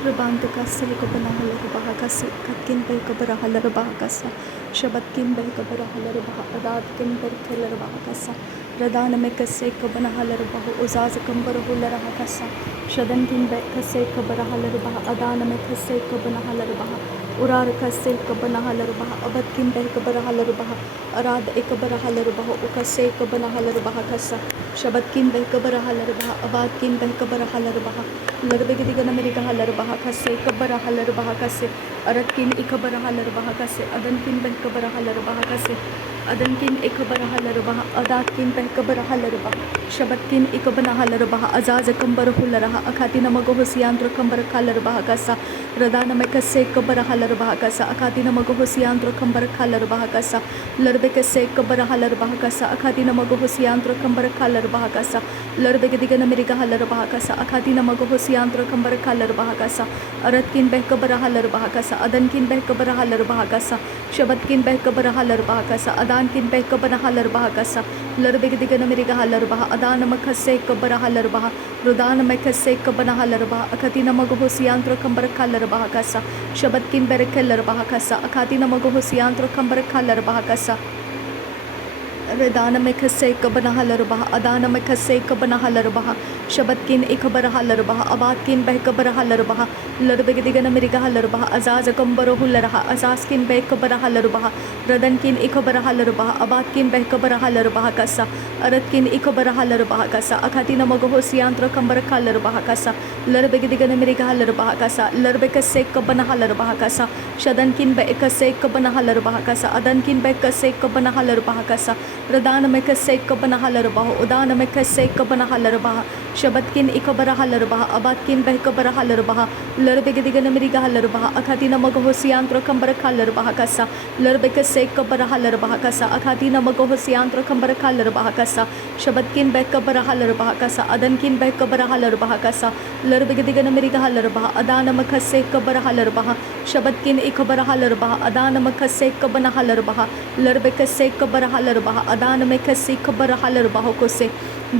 Rabanda kasili ko banahala rabaha kasi katkin bay ka barahala rabaha kasa shabatkin bay ka barahala rabaha adatkin bay kela rabaha kasa radana me kase ka banahala rabaha uzaz kambarahu raha kasa shadankin bay kase ka barahala rabaha adana me kase ka banahala rabaha urar kase ka banahala rabaha abatkin bay ka barahala rabaha arad ek barahala rabaha ukase ka banahala rabaha kasa shabatkin bay ka barahala rabaha abatkin bay ka barahala rabaha लरबे के दिगना मेरी कहा लरबहा कसे कबरा हलरबहा कसे अरकिन इकबरा हलरबहा कसे अदनकिन बह कबरा हलरबहा कसे अदनकिन इकबरा हलरबहा अदाकिन बह कबरा हलरबहा शबतकिन इकबना हलरबहा अजाज कंबर हुलरहा अखातिन मगो हुसियांत्र कंबर खालरबहा कसा रदान में कसे कबरा हलरबहा कसा अखातिन मगो हुसियांत्र कंबर खालरबहा कसा लरबे कसे कबरा हलरबहा कसा अखातिन मगो हुसियांत्र कंबर खालरबहा कसा लरबे के दिगना मेरी कहा लरबहा कसा अखातिन मगो हुसियांत्र कंबर खालरबहा कसा अरतकिन बह कबरा हलरबहा कसा अदनकिन बह कबरा हलरबहा कसा शबतकिन बह कबरा हलरबहा कसा अदानकिन बह कबरा हलरबहा कसा लरबे के दिगना मेरी कहा लरबहा अदान मखसे कबरा हलरबहा रुदान मखसे कबना हलरबहा अखातिन मगो हुसियांत्र कंबर खालरबहा कसा शबतकिन बह खलरबहा कसा अखातिन मगो हुसियांत्र कंबर खालरबहा कसा रदान में खसे कबना हलरबहा अदान में खसे कबना हलरबहा शबतकिन इकबर हलरबहा अबातकिन बह कबर हलरबहा लरबे के दिगन मेरी हलरबहा अजाज कंबरो हुलरहा अजाजकिन बह कबर हलरबहा रदनकिन इकबर हलरबहा अबातकिन बह कबर हलरबहा कसा अरतकिन इकबर हलरबहा कसा अखातिन मगो होसियांत्र कंबर खालरबहा कसा लरबे के दिगन मेरी हलरबहा कसा लरबे कसे कबना हलरबहा कसा शदनकिन बह कसे कबना हलरबहा कसा अदनकिन बह कसे कबना हलरबहा कसा रदान में कसे कबना हलरबहा उदान में कसे कबना हलरबहा शबतकिन इकबरा हलरबहा अबातकिन बह कबरा हलरबहा लरबे के दिगन मेरी हलरबहा अखातिन मगो होसियांत्र कंबर खालरबहा कसा लरबे कसे कबरा हलरबहा कसा अखातिन मगो होसियांत्र कंबर खालरबहा कसा शबतकिन बह कबरा हलरबहा कसा अदनकिन बह कबरा हलरबहा कसा लरबे के दिगन मेरी हलरबहा अदान मखसे कबरा हलरबहा शबतकिन इकबरा हलरबहा अदान मखसे कबना हलरबहा लरबे कसे कबरा हलरबहा अदान में खसी कबरा हलरबहा कोसे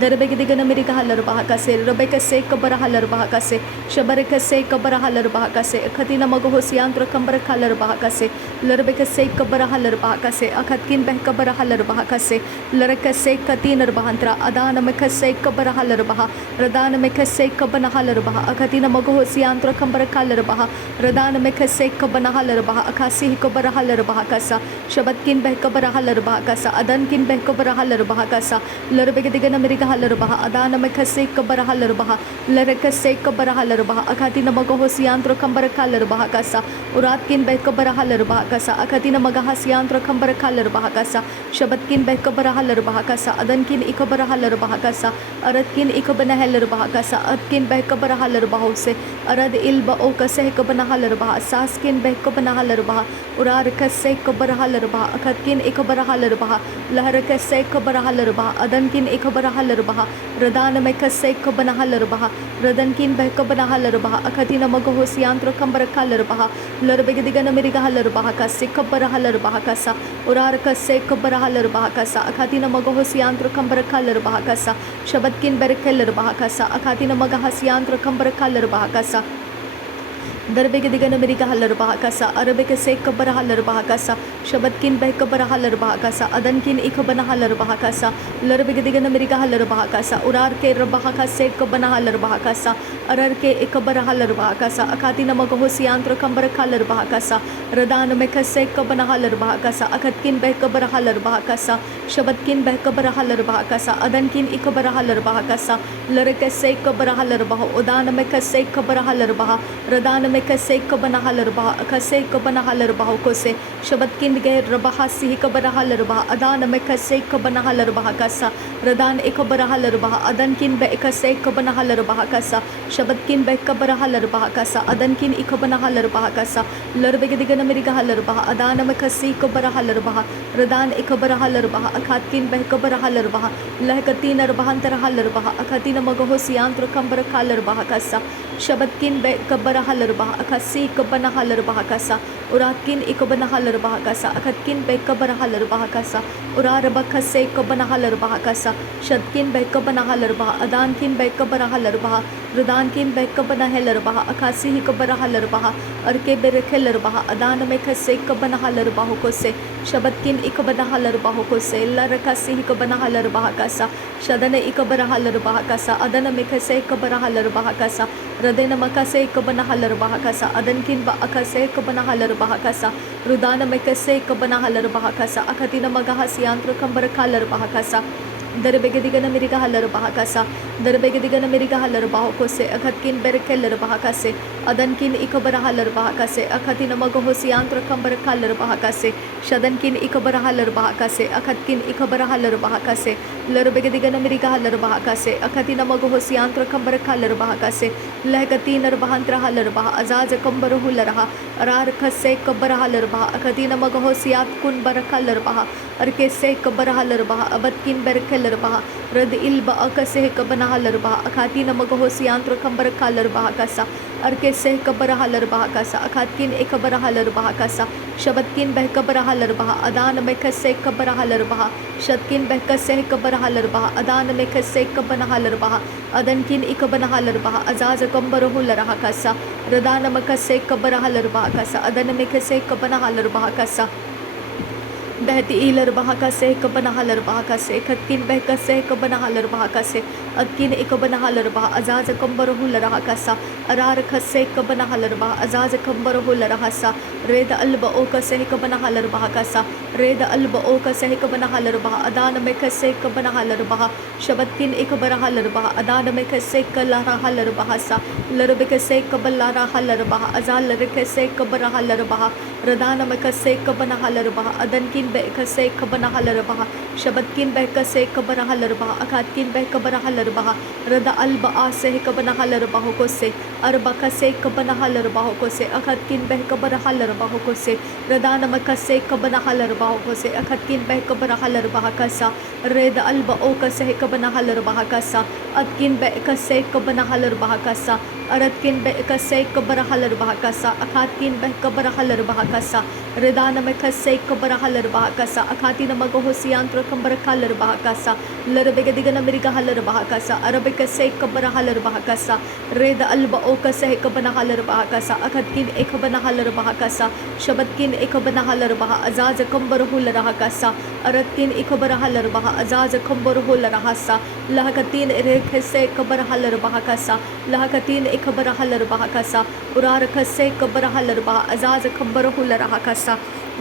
दरबे के दिगन मेरी हलरबहा कसे रबे कसे कबरा हलरबहा कसे शबर कसे कबरा हलरबहा कसे अखतिन मगो होसियांत्र कंबर खालरबहा कसे लरबे कसे कबरा हलरबहा कसे अखतकिन बह कबरा हलरबहा कसे लरकसे कतीन रबहांत्रा अदान में खसे कबरा हलरबहा रदान में खसे कबना हलरबहा अखतिन मगो होसियांत्र कंबर खालरबहा रदान में खसे कबना हलरबहा अखासी कबरा हलरबहा कसा शबतकिन बह कबरा हलरबहा कसा अदनकिन बह कबरा हलरबहा कसा लरबे के दिगन मेरी हलरबहा अदान में खसे कबरा हलरबहा लरकसे कबरा हलरबहा अखातिन मगो होसियांत्र कंबर खालरबहा कसा उरातकिन बह कबरा हलरबहा कसा अखातिन मगा हसियांत्र कंबर खालरबहा कसा शबतकिन बह कबरा हलरबहा कसा अदनकिन इकबरा हलरबहा कसा अरतकिन इकबना हलरबहा कसा अतकिन बह कबरा हलरबहा से अरद इल बओ कसे कबना हलरबहा सासकिन बह कबना हलरबहा उरार कसे कबरा हलरबहा अखतकिन इकबरा हलरबहा लहर कसे कबरा हलरबहा अदनकिन इकबरा हलरबहा रदान में कसे कबना हलरबहा रदनकिन बह कबना हलरबहा अखतिन मगो होसियांत्र कंबर खालरबहा लरबे के दिगन मेरी हलरबहा कसे कबरा हलरबहा कसा उरार कसे कबरा हलरबहा कसा अखतिन मगो होसियांत्र कंबर खालरबहा कसा शबतकिन बर खलरबहा कसा अखतिन मगा हसियांत्र कंबर खालरबहा कसा दरबे के दिगन मेरी हलरबहा कसा अरबे के से कबरा हलरबहा कसा शबतकिन बह कबरा हलरबहा कसा अदनकिन इकबना हलरबहा कसा लरबे के दिगन मेरी हलरबहा कसा उरार के रबहा कसे कबना हलरबहा कसा अरर के इकबरा हलरबहा कसा अखातिन मगो होसियांत्र कंबर खालरबहा कसा रदान में कसे कबना हलरबहा कसा अखतकिन बह कबरा हलरबहा कसा शबतकिन बह कबरा हलरबहा कसा अदनकिन इकबरा हलरबहा कसा लर कसे कबरा हलरबहा उदान में कसे कबरा हलरबहा रदान में कसे कबना हलरबहा कसे कबना हलरबहा कोसे शबतकिन गैर रबहा सिह कबरा हलरबहा अदान में कसे कबना हलरबहा कसा रदान इकबरा हलरबहा अदनकिन बह कसे कबना हलरबहा कसा शबतकिन बह कबरा हलरबहा कसा अदनकिन इकबना हलरबहा कसा लरबे के दिगन मेरी हलरबहा अदान में कसी कबरा हलरबहा रदान इकबरा हलरबहा अखातकिन बह कबरा हलरबहा लहकतीन रबहांतर हलरबहा अखातिन मगो होसियांत्र कंबर खालरबहा कसा शबतकिन बह कबरा हलरबहा अखसी कबना हलरबहा कसा उरातकिन इकबना हलरबहा कसा अखतकिन बह कबरा हलरबहा कसा उरार बखसे कबना हलरबहा कसा शदकिन बह कबना हलरबहा अदानकिन बह कबरा हलरबहा रुदान किन बैक बना हेलर बहा अकासी ही कबरा हलर बहा अरके बेरखेलर बहा अदान में खसे कबना हलर बाहो को से शबद किन इक बना हलर बाहो को से लरकासी ही कबना हलर बहा कासा शदन इक बरा हलर बहा कासा अदन में खसे कबरा हलर बहा कासा रदेन मकासे इक बना हलर बहा कासा अदन किन बा अकासे कबना हलर बहा कासा रुदान में खसे कबना हलर बहा कासा अखतिन मगहा सियांत्र कंबर खालर बहा कासा दरबेगे दिगन मेरिगा हलर बहाकासा दरबेगे दिगन मेरिगा हलर बाहो से अखत किन बेरकेलर बहाकासे अदन किन इकबर हलर बहाकासे अखतिन मगहो सियांत्र कंबर खालर बहाकासे शदन किन इकबर हलर बहाकासे अखत किन इकबर हलर बहाकासे लरबेगे दिगन मेरिगा हलर बहाकासे अखतिन मगहो सियांत्र कंबर खालर बहाकासे लहगतीनर बहांत्र हलर बहा अजाज कंबर हुलरहा अरार खसे कबर हलर बहा अखतिन मगहो सियात कुन बर खालर बहा अरके से कबर हलर बहा अबद किन बेरकेलर बहा रद इल बा अकसे कबना हलर बहा अखाती नमक हो सियांत्र कंबर खालर बहा कासा अरके से कबर हलर बहा कासा अखात किन एक बर हलर बहा कासा शबद किन बह कबर हलर बहा अदान में खसे कबर हलर बहा शद किन बह कसे कबर हलर बहा अदान में खसे कबना हलर बहा अदन किन इक बना हलर बहा अजाज कंबर हुलर कासा रदान में खसे कबर हलर बहा कासा अदन में खसे कबना हलर बहा कासा बहती इलर बहा का से कबना हलर बहा का से खत्किन बह का से कबना हलर बहा का से अक्किन एक बना हलर बहा अजाज कंबर हुलर का सा अरार खसे कबना हलर बहा अजाज कंबर हुलर सा रेद अल्ब ओ का से कबना हलर बहा का सा रेद अल्ब ओ का से कबना हलर बहा अदान में खसे कबना हलर बहा शबद किन एक बरा हलर बहा अदान में खसे कलारा हलर बहा सा लरब के से कबलारा हलर बहा अजाल लर के से कबरा हलर बहा रदान में खसे कबना हलर बहा अदन किन खसे कबना हलर बहा शबद किन बह कसे कबना हलर बहा अखात किन बह कबना हलर बहा रद अल्ब आ से कबना हलर बाहो को से अरबा कसे कबना हलर बाहो को से अखत किन बह कबरा हलर बाहो को से रदान में कसे कबना हलर बाहो को से अखत किन बह कबरा हलर बहा कसा रेद अल्ब ओ कसे कबना हलर बहा कसा अत किन बह कसे कबना हलर बहा कसा अरत किन बह कसे कबरा हलर बहा कसा अखात किन बह कबरा हलर बहा कसा रदान में खसे कबरा हलर बहा कसा अखाती नमक हो सियांत्र कंबर खालर बहा कसा लरबेगे दिगन मेरिगा हलर बहा कसा अरबे कसे कबरा हलर बहा कसा रेद अल्ब ओ कसे कबना हलर बहा कसा अखत किन एक बना हलर बहा कसा शबद किन एक बना हलर बहा अजाज कंबर हुल रहा कसा अरत किन एक बरा हलर बहा अजाज कंबर हुल रहा सा लहकतीन रेखे से कबर हलर बहा कसा लहकतीन एक बरा हलर बहा कसा उरार खसे कबर हलर बहा अजाज कंबर हुल रहा कसा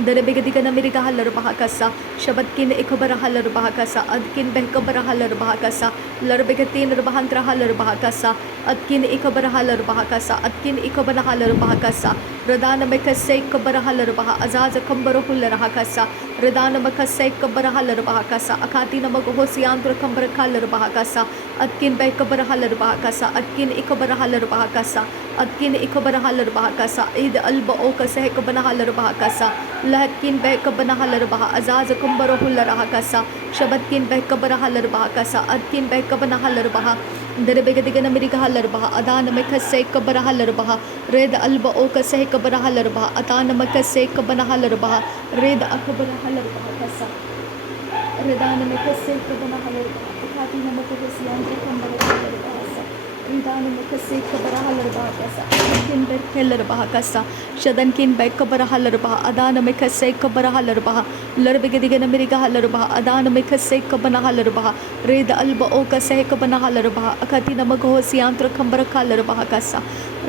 दरबेगे दिगन मेरिगा हलर बहा कसा शबद किन एक बरा हलर बहा कसा अद किन बह कबरा हलर बहा कसा लरबेगे तीन बहांत्र हलर बहा कसा अद किन एक बरा हलर बहा कसा अद किन एक बरा हलर बहा कसा रदान में खसे कबरा हलर बहा अजाज कंबर हुल रहा कसा रदान में खसे कबरा हलर बहा कसा अखाती नमक हो सियांत्र कंबर खालर बहा कसा अद किन बह कबरा हलर बहा कसा अद किन एक बरा हलर बहा कसा अद किन एक बरा हलर बहा कसा ईद अल्ब ओ कसे कबना हलर बहा कसा लहत किन बह कबना हलर बहा अजाज कंबर हुल रहा कसा शबद किन बह कबरा हलर बहा कसा अद किन बह कबना हलर बहा दरबेगे दिगन मेरिगा हलर बहा अदान में खसे कबरा हलर बहा रेद अल्ब ओ कसे कबरा हलर बहा अतान में खसे कबना हलर बहा रेद अकबरा हलर बहा कसा रेदान में खसे कबना हलर बहा खाती नमक को सियांत्र कंबर हलर बहा दान में खसे कबरा हलर बहा कसा किन बह खेलर बहा कसा शदन किन बह कबरा हलर बहा अदान में खसे कबरा हलर बहा लरबेगे दिगन मेरिगा हलर बहा अदान में खसे कबना हलर बहा रेद अल्ब ओ कसे कबना हलर बहा अखाती नमक हो सियांत्र कंबर खालर बहा कसा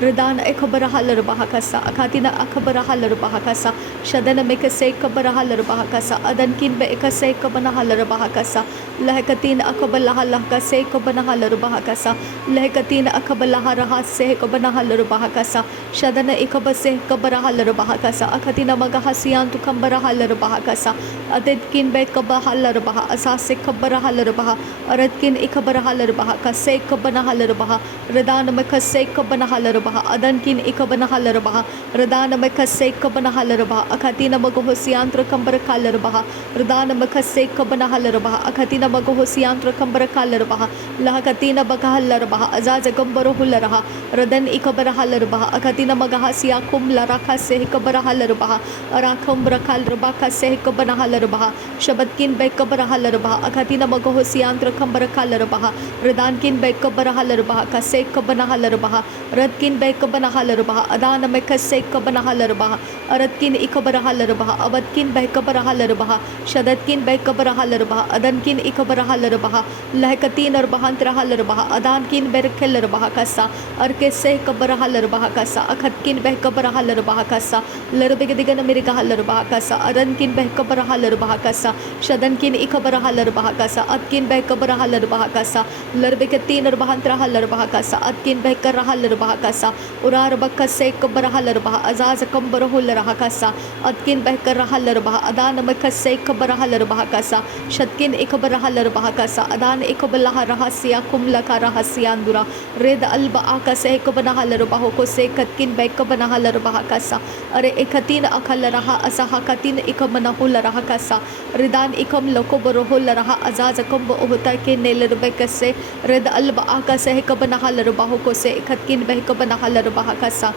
रदान अखबर हलर बहा कसा अखाती न अखबर हलर बहा कसा शदन में खसे कबर हलर बहा कसा अदन किन बह कसे कबना हलर बहा कसा लहकतीन अखबर लह कसे कबना हलर बहा कसा लहकतीन अखबर लहा रहा से कबना हलर बहा कसा शदन इकब से कबर हलर बहा कसा अखती नमक हसियांत कंबर हलर बहा कसा अदद किन बह कब हलर बहा असा से खबर हलर बहा अरद किन इखबर हलर बहा कसे कबना हलर बहा रदान में खसे कबना huller baha adan kin ikabana halar baha radana makase kabana halar baha akatina magohosiantra kambar kalar baha radana makase kabana halar baha akatina magohosiantra kambar kalar baha lahakatina bagahalar baha azaza gambaro hularaha radan ikabara halar baha akatina magahasiya kum laraka se kabara halar baha arakham brakal rabaka se kabana halar baha shabatkin bekabara halar baha akatina magohosiantra kambar kalar baha radankin bekabara halar baha kase kabana halar baha radkin bekabana halar baha adana makase kabana halar baha aradkin ikabara halar baha abadkin bekabara halar baha shadatkin bekabara halar baha adankin ikabara halar baha lahkatin arbahantra halar baha adankin berkelar baha kasa arke se kabara halar baha kasa akhatkin bekabara halar baha kasa larbegedigan mirga halar baha kasa adankin bekabara halar baha kasa shadankin ikabara halar baha kasa atkin bekabara halar baha kasa larbekatin arbahantra halar baha kasa atkin bekara halar baha kasa urar bakase kabara halar baha azaz kambar hular kasa atkin bekara halar baha adan makase kabara halar baha kasa shatkin ikabara halar baha kasa adan ikabala rahasya kumla ka rahasyandura red alba akase kabana halar baha ko se katkin bekabana halar baha kasa are ekatin akhala raha asaha katin ikamana hular kasa ridan ikam lokoboro hular azaz kambo uhta ke neler bekase red alba akase kabana halar baha ko se katkin bekabana halar baha kasa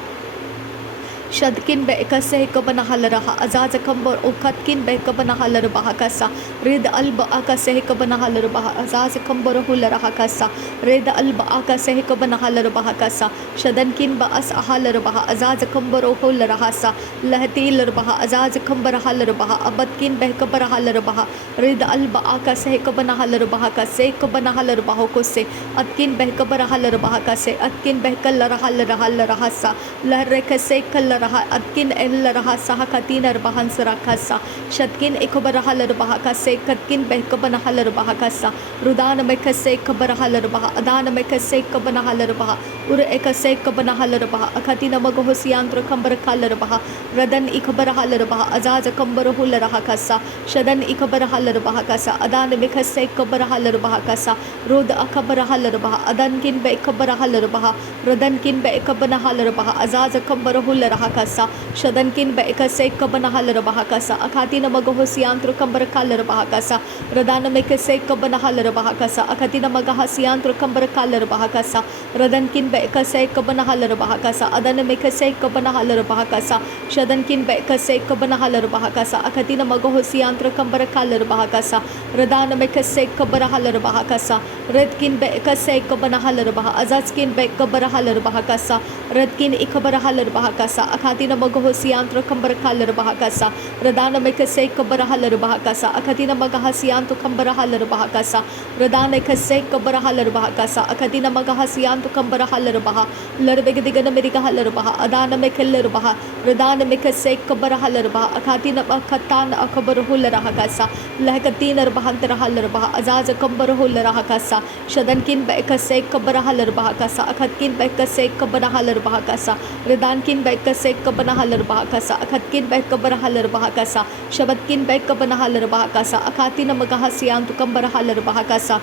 शदकिन बेकसे कबना हलरहा अजाज कंबर उखतकिन बेकबना huller बहा कसा रेद alb आकसे कबना huller बहा अजाज कंबर हुलरहा कसा रेद अल्ब आकसे कबना हलर बहा कसा शदनकिन बअस हलर बहा अजाज कंबर हुलरहा सा लहतीलर बहा अजाज कंबर हलर बहा अबदकिन बेकबर हलर बहा रेद अल्ब आकसे कबना हलर बहा कसे कबना हलर बहा कोसे अतकिन बेकबर हलर बहा कसे अतकिन बेकल हलर हलर सा लहर कसे कल रहा अतकिन एल रहा सह कतीन अरबहन सरखसा शतकिन इकबर हलर बहा कसे कतकिन बेकबन हलर बहा कसा रुदान में कसे कबर हलर बहा अदान में कसे कबन हलर बहा उर एकसे कबन हलर बहा अखतिन मगोसियांत्र कंबर कलर बहा रदन इकबर हलर बहा अजाज कंबर हुलर कसा शदन इकबर हलर बहा कसा अदान में कसे कबर हलर बहा कसा रुद अकबर हलर बहा अदन किन बेकबर हलर बहा रदन किन बेकबन हलर बहा अजाज कंबर हुलर कसा शदन किन बेकसे कबन हलर बहा कसा अखातिन मगोसियांत्र कंबर कलर बहा कसा रदान में कसे कबन हलर बहा कसा अखतिन मगहसियांत्र कंबर कलर बहा कसा रदन किन बेकसे कबन हलर बहा कसा अदन में कसे कबन हलर बहा कसा शदन किन बेकसे कबन हलर बहा कसा अखतिन मगोसियांत्र कंबर कलर बहा कसा रदान में कसे कबर हलर बहा कसा रद किन बेकसे कबन हलर बहा अजाज किन बेकबर हलर बहा कसा रद किन इकबर हलर बहा कसा अखातिन मगोसियांत्र कंबर कलर बहा कसा रदान में कसे कबर हलर बहा कसा अखतिन मगहसियांत्र कंबर हलर बहा कसा रदान कसे कबर हलर बहा कसा अखतिन मगहसियांत्र कंबर हलर बहा लरबेगदिगन मेरिगा हलर बहा अदान में कलर बहा रदान में कसे कबर हलर बहा अखातिन अखतान अकबर हुलर कसा लहकतीन अरबहंतर हलर बहा अजाज कंबर हुलर कसा शदन किन बेकसे कबर हलर बहा कसा अखतकिन बेकसे कबर हलर बहा कसा रदान किन बेकसे कबर हलर बहा कसा अखतकिन बेकबर हलर बहा कसा शबतकिन बेकबर हलर बहा कसा अखातिन मगहसियांत कंबर हलर बहा कसा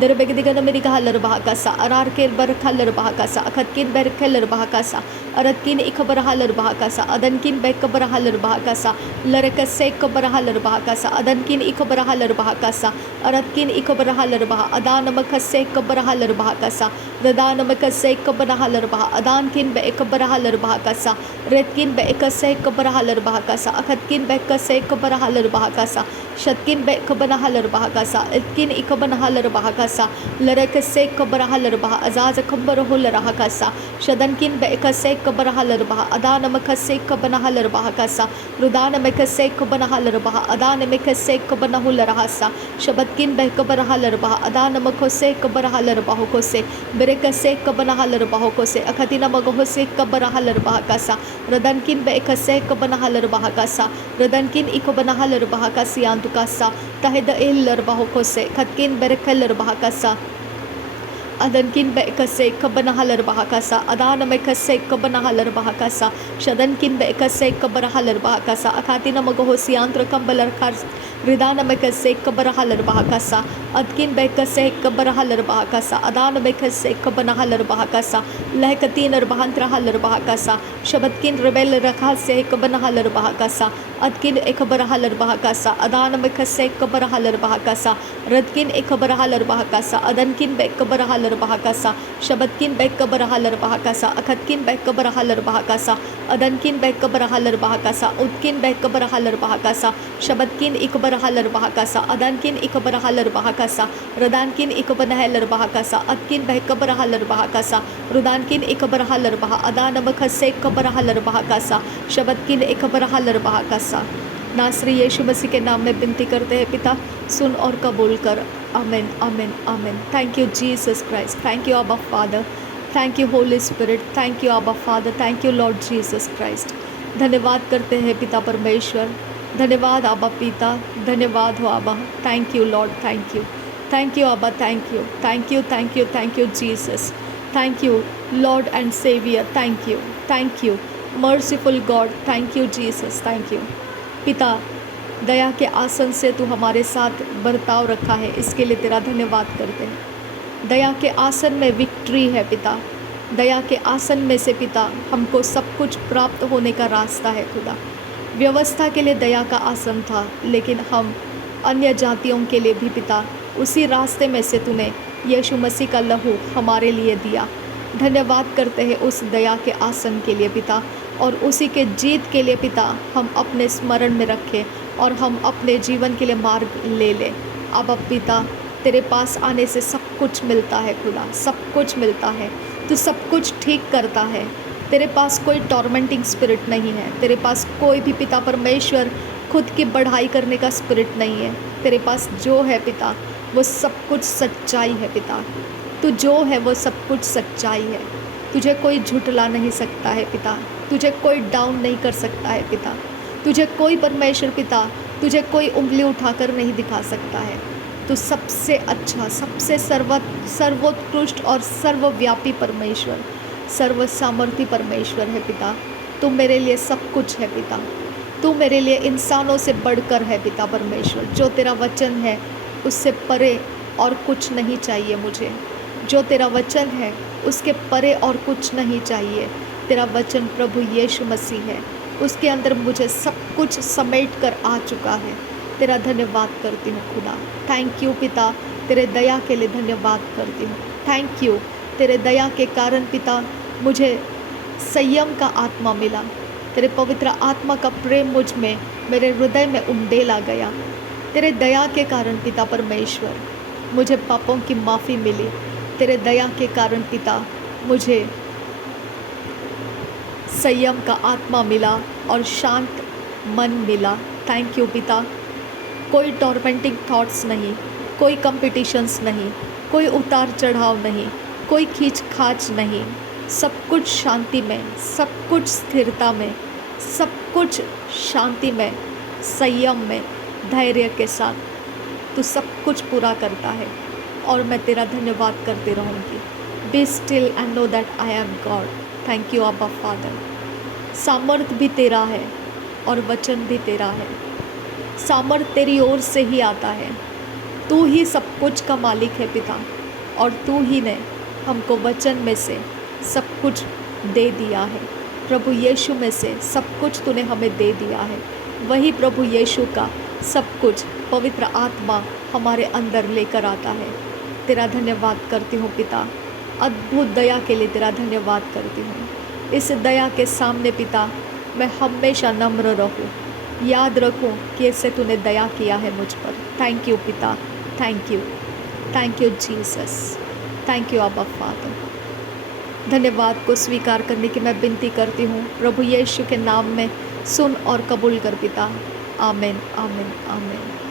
दरबेगदिगन मेरिगा हलर बहा कसा अरार के बर हलर बहा कसा अखतकिन बर खलर बहा कसा अरदकिन इखबर हलर बहा कसा अदनकिन बेकबर हलर बहा कसा लरकसे कबर हलर बहा कसा अदनकिन इखबर हलर बहा कसा अरदकिन इखबर हलर बहा अदान मकसे कबर हलर बहा कसा रदान मकसे कबर हलर बहा अदानकिन बेकबर हलर बहा कसा रदकिन बेकसे कबर हलर बहा कसा अखतकिन बेकसे कबर हलर बहा कसा शतकिन बेकबर हलर बहा कसा इतकिन इखबर हलर बहा कसा लरकसे कबर हलर बहा अजाज खबर हुलर कसा शदनकिन बेकसे कबर हलर बहा अदान मकसे कबर हलर बहा कसा रुदान मकसे कबर हलर बहा अदान मकसे कबर हुलर हसा शबतकिन बेकबर हलर बहा अदान मकसे कबर हलर बहा कोसे बेरकसे कबर हलर बहा कोसे अखतिन मगोसे कबर हलर बहा कसा रदनकिन बेकसे कबर हलर बहा कसा रदनकिन इकबर हलर बहा कसियांतु कसा तहद इलर बहा कोसे खतकिन बेरकलर बहा कसा अदनकिन बेकसे कबन हलर बहा कसा अदान में कसे कबन हलर बहा कसा शदनकिन बेकसे कबर हलर बहा कसा अखातिन मगोसियांत्र कंबलर Ridana mekase kabara halar bahakasa. Adkin bekase kabara halar bahakasa. Adana bekase kabana halar bahakasa. Lehkatin arbahantra halar bahakasa. Shabadkin rebel rakhase kabana halar bahakasa. Adkin ekabara halar bahakasa. Adana mekase kabara halar bahakasa. Radkin ekabara halar bahakasa. Adankin bekabara halar bahakasa. Shabadkin bekabara halar bahakasa. Akhatkin bekabara halar bahakasa. Adankin bekabara halar bahakasa. Udkin bekabara halar bahakasa. Shabadkin ikabara halar bahakasa. Adankin ikabara halar bahakasa. Radankin ikabara halar bahakasa. Adkin bekabara halar bahakasa. Rudankin ikabara halar bah. Adana mekase kabara halar bahakasa. Shabadkin ikabara halar bahakasa. नासरी यीशु मसीह के नाम में विनती करते हैं पिता, सुन और कबूल कर। आमीन आमीन आमीन। Thank you Jesus Christ, thank you आबा Father, thank you Holy Spirit, thank you आबा Father, thank you Lord Jesus Christ. धन्यवाद करते हैं पिता परमेश्वर, धन्यवाद आबा पिता, धन्यवाद हो आबा। Thank you Lord, thank you आबा, thank you, thank you, thank you, thank you Jesus, thank you Lord and Saviour, thank you merciful God, thank you Jesus, thank you पिता। दया के आसन से तू हमारे साथ बर्ताव रखा है, इसके लिए तेरा धन्यवाद करते हैं। दया के आसन में विक्ट्री है पिता, दया के आसन में से पिता हमको सब कुछ प्राप्त होने का रास्ता है खुदा। व्यवस्था के लिए दया का आसन था, लेकिन हम अन्य जातियों के लिए भी पिता उसी रास्ते में से तूने यीशु मसीह का लहू हमारे लिए दिया। धन्यवाद करते हैं उस दया के आसन के लिए पिता, और उसी के जीत के लिए पिता हम अपने स्मरण में रखें और हम अपने जीवन के लिए मार्ग ले लें। अब पिता तेरे पास आने से सब कुछ मिलता है खुदा, सब कुछ मिलता है, तू सब कुछ ठीक करता है। तेरे पास कोई टॉर्मेंटिंग स्पिरिट नहीं है, तेरे पास कोई भी पिता परमेश्वर खुद की बढ़ाई करने का स्पिरिट नहीं है। तेरे पास जो है पिता वो सब कुछ सच्चाई है पिता, तू जो है वो सब कुछ सच्चाई है। तुझे कोई झुठला नहीं सकता है पिता, तुझे कोई डाउन नहीं कर सकता है पिता, तुझे कोई परमेश्वर पिता तुझे कोई उंगली उठाकर नहीं दिखा सकता है। तू सबसे अच्छा, सबसे सर्वोत्कृष्ट और सर्वव्यापी परमेश्वर, सर्व सामर्थी परमेश्वर है पिता। तू मेरे लिए सब कुछ है पिता, तू मेरे लिए इंसानों से बढ़कर है पिता परमेश्वर। जो तेरा वचन है उससे परे और कुछ नहीं चाहिए मुझे, जो तेरा वचन है उसके परे और कुछ नहीं चाहिए। तेरा वचन प्रभु यीशु मसीह है, उसके अंदर मुझे सब कुछ समेट कर आ चुका है। तेरा धन्यवाद करती हूँ खुदा, थैंक यू पिता, तेरे दया के लिए धन्यवाद करती हूँ। थैंक यू, तेरे दया के कारण पिता मुझे संयम का आत्मा मिला, तेरे पवित्र आत्मा का प्रेम मुझ में, मेरे हृदय में उंडेला गया। तेरे दया के कारण पिता परमेश्वर मुझे पापों की माफ़ी मिली। तेरे दया के कारण पिता मुझे संयम का आत्मा मिला और शांत मन मिला। थैंक यू पिता। कोई टॉर्मेंटिंग थॉट्स नहीं, कोई कंपटीशंस नहीं, कोई उतार चढ़ाव नहीं, कोई खींच खाच नहीं, सब कुछ शांति में, सब कुछ स्थिरता में, सब कुछ शांति में, संयम में, धैर्य के साथ तू सब कुछ पूरा करता है और मैं तेरा धन्यवाद करते रहूँगी। Be still and know that I am God. Thank you अब्बा फादर। सामर्थ भी तेरा है और वचन भी तेरा है। सामर्थ तेरी ओर से ही आता है, तू ही सब कुछ का मालिक है पिता, और तू ही ने हमको वचन में से सब कुछ दे दिया है। प्रभु यीशु में से सब कुछ तूने हमें दे दिया है। वही प्रभु यीशु का सब कुछ पवित्र आत्मा हमारे अंदर लेकर आता है। तेरा धन्यवाद करती हूँ पिता, अद्भुत दया के लिए तेरा धन्यवाद करती हूँ। इस दया के सामने पिता मैं हमेशा नम्र रहूँ, याद रखूँ कि इससे तूने दया किया है मुझ पर। थैंक यू पिता, thank you Jesus, thank you अब्बा फादर। धन्यवाद को स्वीकार करने की मैं विनती करती हूँ प्रभु यीशु के नाम में, सुन और कबूल कर पिता। आमीन आमीन आमीन।